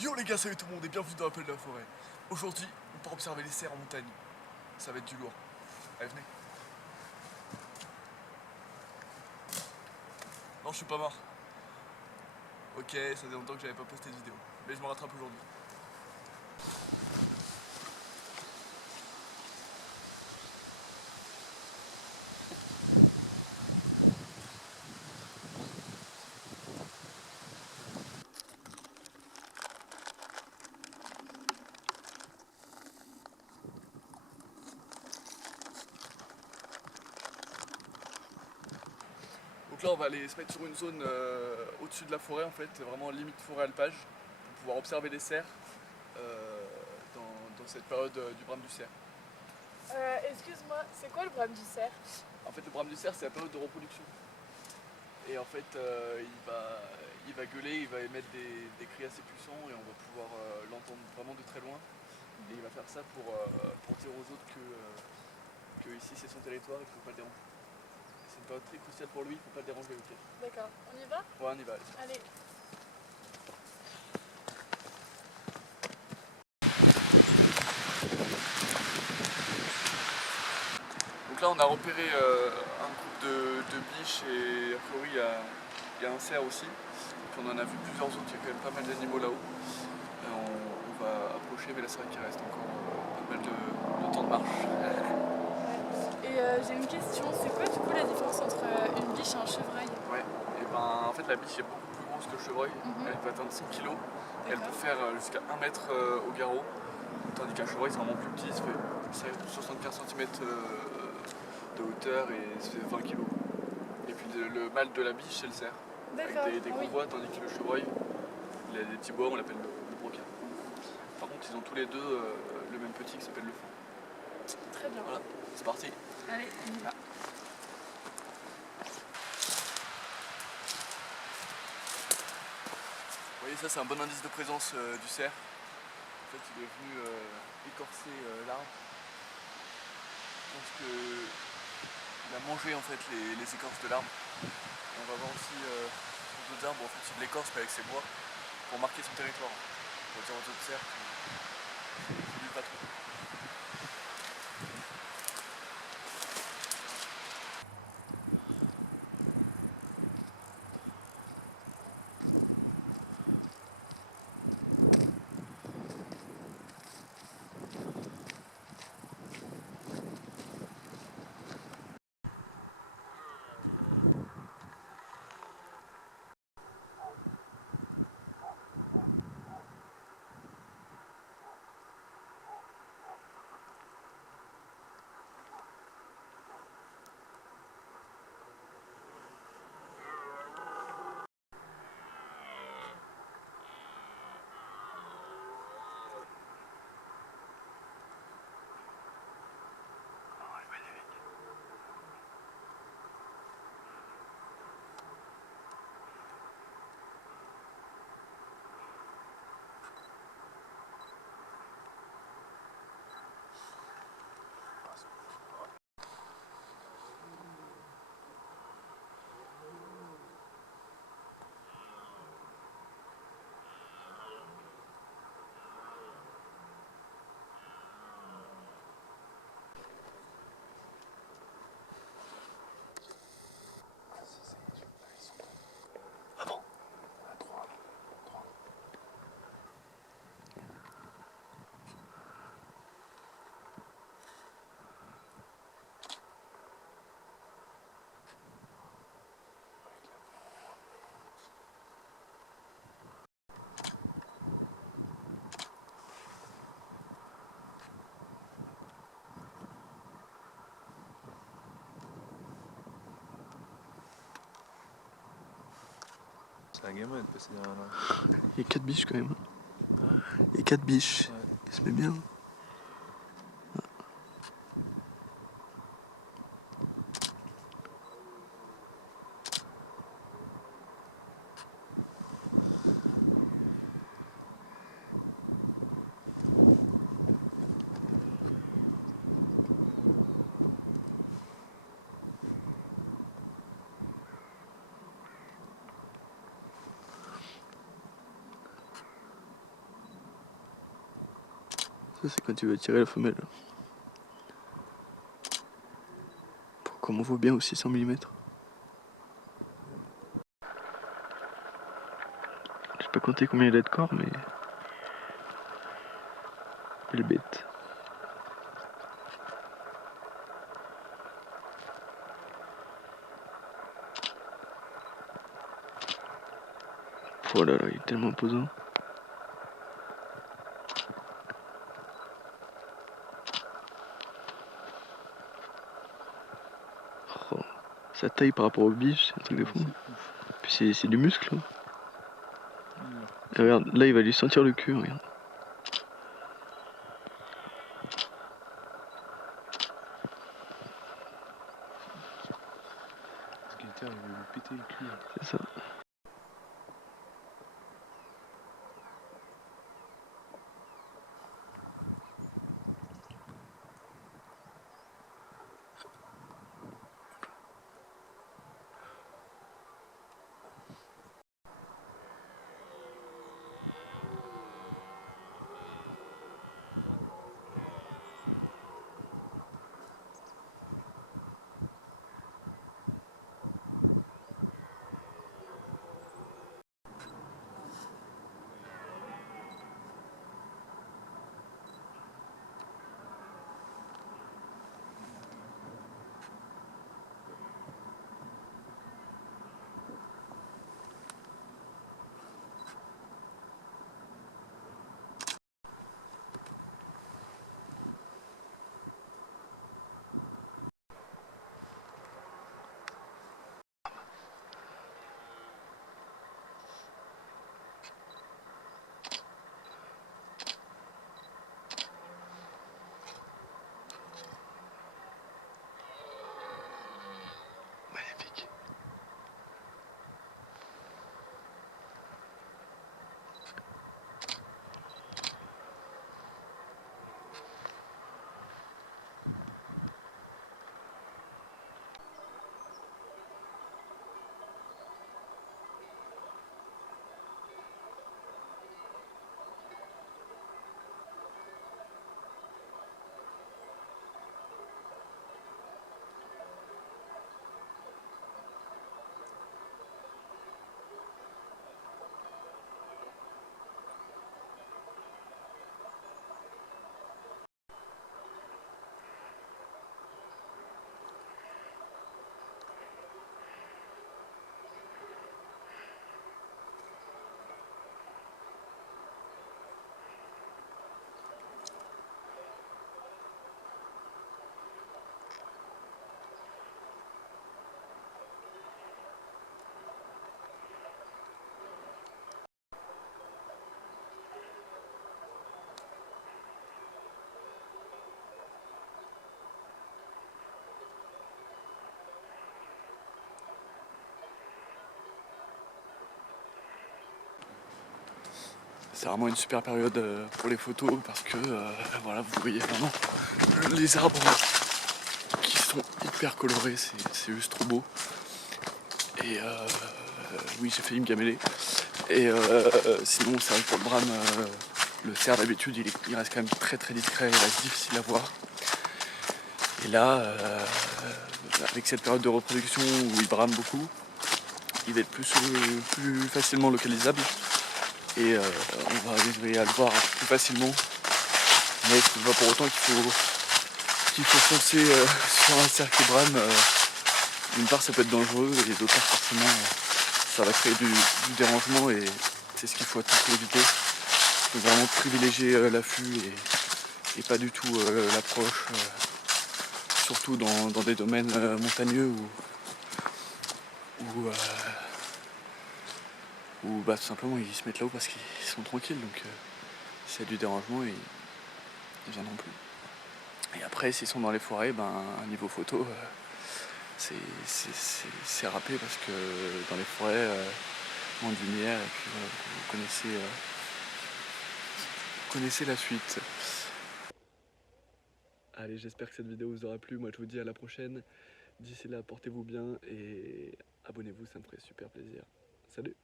Yo les gars, salut tout le monde et bienvenue dans l'appel de la forêt. Aujourd'hui, on part observer les cerfs en montagne. Ça va être du lourd. Allez, venez. Non, je suis pas mort. Ok, ça fait longtemps que j'avais pas posté de vidéo. Mais je me rattrape aujourd'hui. Donc là, on va aller se mettre sur une zone au-dessus de la forêt en fait, vraiment limite forêt alpage, pour pouvoir observer les cerfs dans cette période du brame du cerf. Excuse-moi, c'est quoi le brame du cerf? En fait, le brame du cerf, c'est la période de reproduction. Et en fait, il va gueuler, il va émettre des cris assez puissants et on va pouvoir l'entendre vraiment de très loin. Et il va faire ça pour dire aux autres que ici c'est son territoire et qu'il ne faut pas le déranger. C'est une période très cruciale pour lui, il ne faut pas le déranger, ok? D'accord, on y va? Ouais, on y va, allez. Allez. Donc là, on a repéré un groupe de biches et a priori il y a un cerf aussi. Puis on en a vu plusieurs autres, il y a quand même pas mal d'animaux là-haut. On va approcher, mais là c'est vrai qu'il reste encore pas mal de temps de marche. Et j'ai une question, c'est quoi du coup la différence entre une biche et un chevreuil? Ouais, et ben en fait la biche est beaucoup plus grosse que le chevreuil, elle peut atteindre 100 kg, elle peut faire jusqu'à 1 mètre au garrot, tandis qu'un chevreuil c'est vraiment plus petit, ça fait 75 cm de hauteur et ça fait 20 kg. Et puis le mâle de la biche c'est le cerf, avec des gros bois, tandis que le chevreuil, il a des petits bois, on l'appelle le brocard. Par contre ils ont tous les deux le même petit qui s'appelle le faon. Très bien. Voilà, c'est parti. Allez, on y va. Vous voyez, ça c'est un bon indice de présence du cerf. En fait, il est venu écorcer l'arbre. Je pense qu'il a mangé en fait les écorces de l'arbre. Et on va voir aussi sur d'autres arbres, en fait, il l'écorce avec ses bois pour marquer son territoire. Pour dire aux autres cerfs qu'il ne lui pas trop. C'est un gamin de passer derrière là. Il y a 4 biches quand même. Il y a 4 biches. Ouais. Il se met bien. Ça c'est quand tu veux tirer la femelle. Comme on voit bien au 600 mm. J'ai pas compté combien il a de corps, mais belle bête. Oh là là, il est tellement imposant. Oh, sa taille par rapport au biche, c'est un truc de fou. Puis c'est du muscle. Hein. Et regarde, là il va lui sentir le cul, regarde. Ce guetteur, il veut lui péter le cul. C'est ça. Magnifique. C'est vraiment une super période pour les photos parce que voilà, vous voyez vraiment les arbres qui sont hyper colorés, c'est juste trop beau. Et oui, j'ai failli me gameler. Et sinon, c'est vrai que pour le brame, le cerf d'habitude il reste quand même très très discret, il reste difficile à voir. Et là, avec cette période de reproduction où il brame beaucoup, il va être plus facilement localisable. Et on va arriver à le voir plus facilement, mais ce n'est pas pour autant qu'il faut foncer sur un cerf qui brame. D'une part ça peut être dangereux et d'autre part forcément ça va créer du dérangement et c'est ce qu'il faut à tout prix éviter. Il faut vraiment privilégier l'affût et pas du tout l'approche, surtout dans des domaines montagneux où bah, tout simplement ils se mettent là-haut parce qu'ils sont tranquilles, donc s'il y a du dérangement ils ne viendront plus. Et après s'ils sont dans les forêts, ben niveau photo c'est râpé parce que dans les forêts moins de lumière et puis vous connaissez la suite. Allez, j'espère que cette vidéo vous aura plu, moi je vous dis à la prochaine. D'ici là, portez-vous bien et abonnez-vous, ça me ferait super plaisir. Salut!